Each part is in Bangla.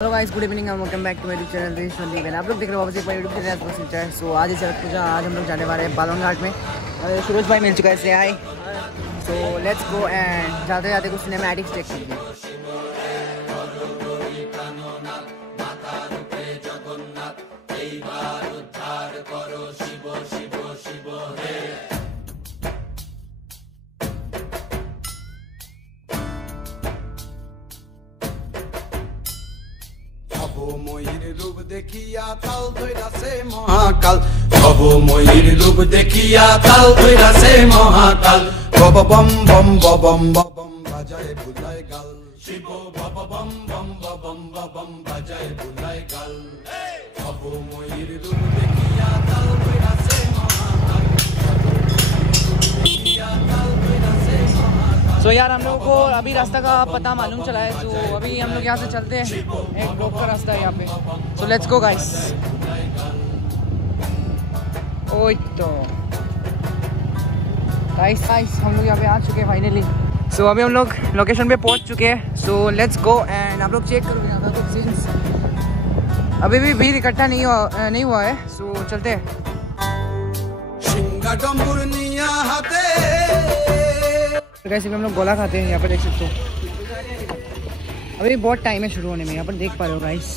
Hello guys, good evening and welcome back to my YouTube channel this Sandeep. आप लोग देख रहे हो वापस एक बार यूट्यूब चैनल। सो आज चरक पूजा, आज हम लोग जाने वाले हैं बालवन घाट में। सूरज भाई मिल चुका है, इसलिए आए। सो लेट्स गो एंड जाते जाते कुछ सिनेमैटिक्स देख सकते हैं। ময়ূর রূপ দেখিয়া তাল ধইরাছে মহাকাল, ভব ময়ূর রূপ দেখিয়া তাল ধইরাছে মহাকাল। বব বম বম বম বম বাজায় বুলায় গাল, শিব বব বম বম বম বম বাজায় বুলায় গাল। ভব ময়ূর রূপ দেখিয়া তাল ধইরাছে মহাকাল। सो यार हम लोगों को अभी रास्ता का पता मालूम चला है, तो अभी हम लोग यहाँ से चलते हैं। एक ब्लॉक का रास्ता है यहाँ पे। So let's go guys. ओए तो गाइस हम लोग यहाँ पे आ चुके हैं फाइनली। सो अभी हम लोग लोकेशन पे पहुँच चुके हैं। सो लेट्स गो एंड आप लोग चेक करो यहाँ का कुछ सीन्स। अभी भी भीड़ इकट्ठा नहीं हुआ है। सो चलते हैं। कैसे भी हम लोग गोला खाते हैं यहाँ पर, देख सकते हो। अभी बहुत टाइम है शुरू होने में, यहाँ पर देख पा रहे हो गाइस।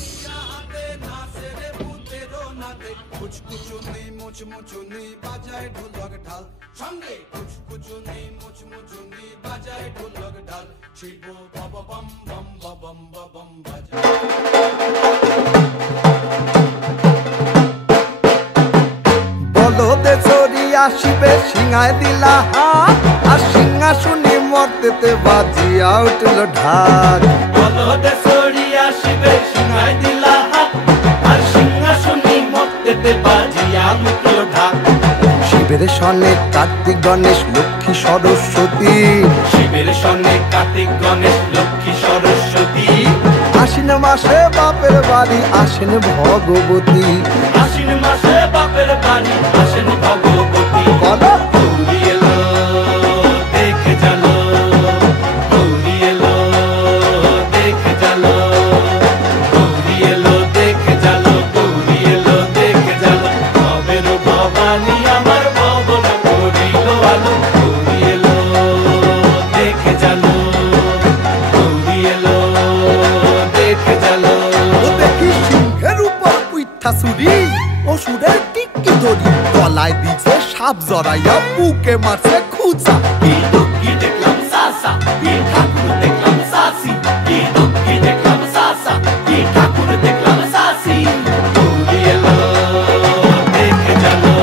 বলো দে চরিয়া শিবে সিংহায় দিলা হাত, আর সিংহাসনে মর্তেতে বাজিয়া উঠল ঢাক। বলো দে চরিয়া শিবে সিংহায় দিলা হাত, আর সিংহাসনে মর্তেতে বাজিয়া উঠল ঢাক। শিবের সনে কার্তিক গণেশ লক্ষ্মী সরস্বতী, শিবের সনে কার্তিক গণেশ লক্ষ্মী সরস্বতী। আশ্বিন মাসে বাপের বাড়ি আসেন ভগবতী, আশ্বিন মাসে বাপের বাড়ি আসেন ভগবতী। বলো গৌরী এলো দেখে চলো, গৌরী এলো দেখে চলো, গৌরী এলো দেখে চলো, গৌরী এলো দেখে চলো। ভবের ভবানী আমার ভবন করিল আলো, গৌরী এলো দেখে চলো, গৌরী এলো দেখে চলো। ও দেখি সিংহের উপর উইঠা চুরি, অসুরের টিকি ধরি গলায় দিছে সাপ জড়াইয়া বুকে মারছে খুঁচা। কি দুঃখী দেখলাম সাসা, কি ঠাকুর দেখলাম সাসি, কি দুঃখী দেখলাম সাসা, কি ঠাকুর দেখলাম সাসি। গৌরী এলো দেখে চলো,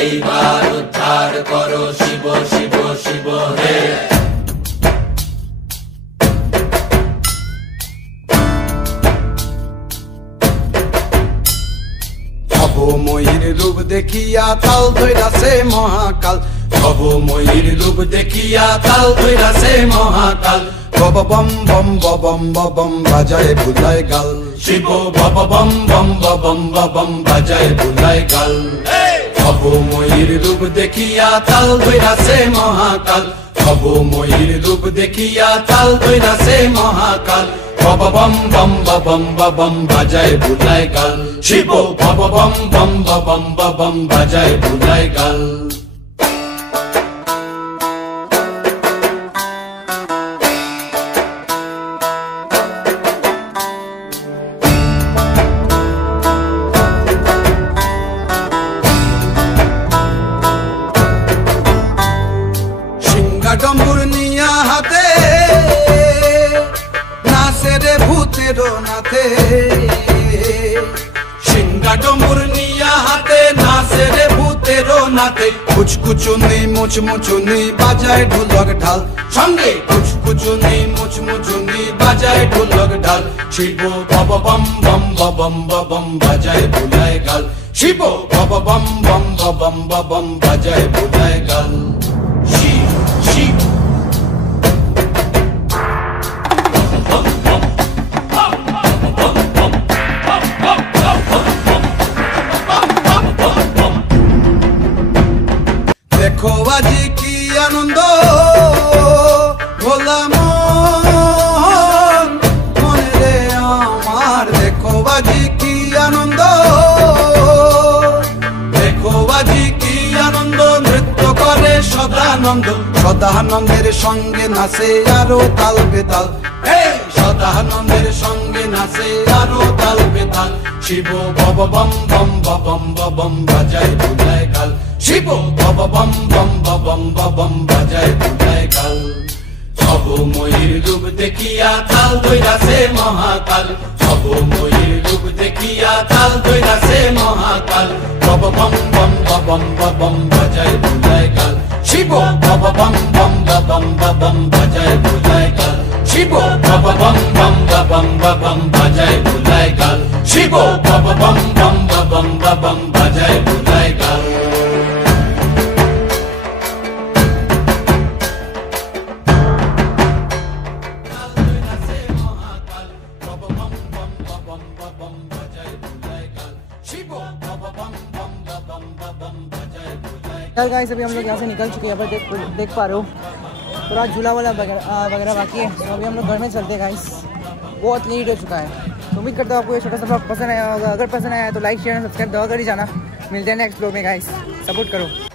এইবার উদ্ধার করো শিব শিব শিব হে। ভব ময়ূর রূপ দেখিয়া তাল ধইরাছে মহাকাল, ভব ময়ূর রূপ দেখিয়া তাল ধইরাছে মহাকাল। বব বম বম বম বম বাজায় বুলায় গাল শিব বব বম বম বম বম বাজায় বুলায় গাল ভব ময়ূর রূপ দেখিয়া তাল ধইরাছে মহাকাল ভব ময়ূর রূপ দেখিয়া তাল ধইরাছে মহাকাল বব বম বম বম বাজায় বুলায় গাল শিব বব বম বম বম বাজায় বুলায় গাল ডম্বুর নিয়া হাতে নাচে রে ভূতের নাথে সিংহা ডম্বুর নিয়া হাতে নাচে রে ভূতের নাথে কুচকুচুনি মুচমুচুনি বাজায় ঢোলক ঢাল সঙ্গে কুচকুচুনি মুচমুচুনি বাজায় ঢোলক ঢাল শিব বব বম বম বাজায় বুলায় গাল শিব বব বম বম বাজায় বুলায় গাল শিব শিব দেখো আজি কি আনন্দ ভোলা মনে রে আমার দেখো আজি কি আনন্দ দেখো আজি কি আনন্দ নৃত্য করে সদানন্দ সদানন্দের সঙ্গে নাচে আরো তাল বেতাল সদানন্দের সঙ্গে নাচে আরো তাল বেতাল শিব বব বম বম বাজায় বুলায় গাল শিব বব বম বম বাজায় বুলায় গাল ভব ময়ূর রূপ দেখিয়া তাল ধইরাছে মহাকাল ভব ময়ূর রূপ দেখিয়া তাল ধইরাছে মহাকাল বব বম বম বাজায় বুলায় গাল শিব বব বম বম বাজায় বুলায় গাল শিব বব বম বম বাজায় বুলায় গাল শিব বব বম বম বাজায় বুলায় গাল यार गाइस अभी हम लोग यहाँ से निकल चुके हैं। यहाँ पर देख पा रहे हो पूरा झूला वाला वगैरह बाकी है। तो अभी हम लोग घर में चलते हैं गाइस, बहुत लेट हो चुका है। तो उम्मीद करता हूँ आपको ये छोटा सा ब्लॉग पसंद आया होगा। अगर पसंद आया तो लाइक शेयर सब्सक्राइब दवा कर ही जाना। मिलते हैं नेक्स्ट ब्लॉग में गाइस, सपोर्ट करो।